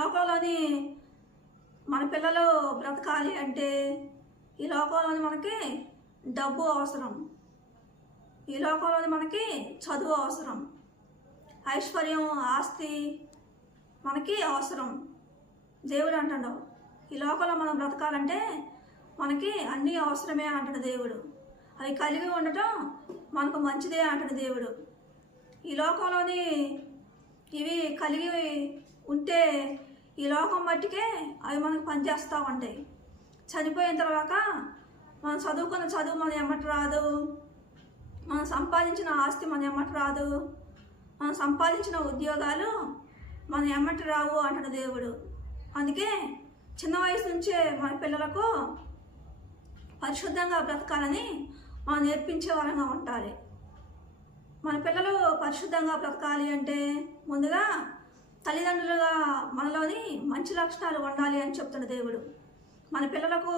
లోకంలోని మన పిల్లలు బ్రతకాలి అంటే ఈ లోకంలోని మనకి డబ్బు అవసరం, ఈ లోకంలోని మనకి చదువు అవసరం, ఐశ్వర్యం ఆస్తి మనకి అవసరం. దేవుడు అంటాడు ఈ లోకంలో మనం బ్రతకాలంటే మనకి అన్నీ అవసరమే అంటాడు దేవుడు. అవి కలిగి ఉండటం మనకు మంచిదే అంటాడు దేవుడు. ఈ లోకంలోని ఇవి కలిగి ఉంటే ఈ లోకం మట్టికే అవి మనకు పనిచేస్తూ ఉంటాయి. చనిపోయిన తర్వాత మనం చదువుకున్న చదువు మన ఎమ్మటి రాదు, మనం సంపాదించిన ఆస్తి మన ఎమ్మటి రాదు, మనం సంపాదించిన ఉద్యోగాలు మన ఎమ్మటి రావు అంటాడు దేవుడు. అందుకే చిన్న వయసు నుంచే మన పిల్లలకు పరిశుద్ధంగా బ్రతకాలని మనం నేర్పించే వారంగా ఉండాలి. మన పిల్లలు పరిశుద్ధంగా బ్రతకాలి అంటే ముందుగా తల్లిదండ్రులుగా మనలోని మంచి లక్షణాలు ఉండాలి అని చెప్తున్న దేవుడు. మన పిల్లలకు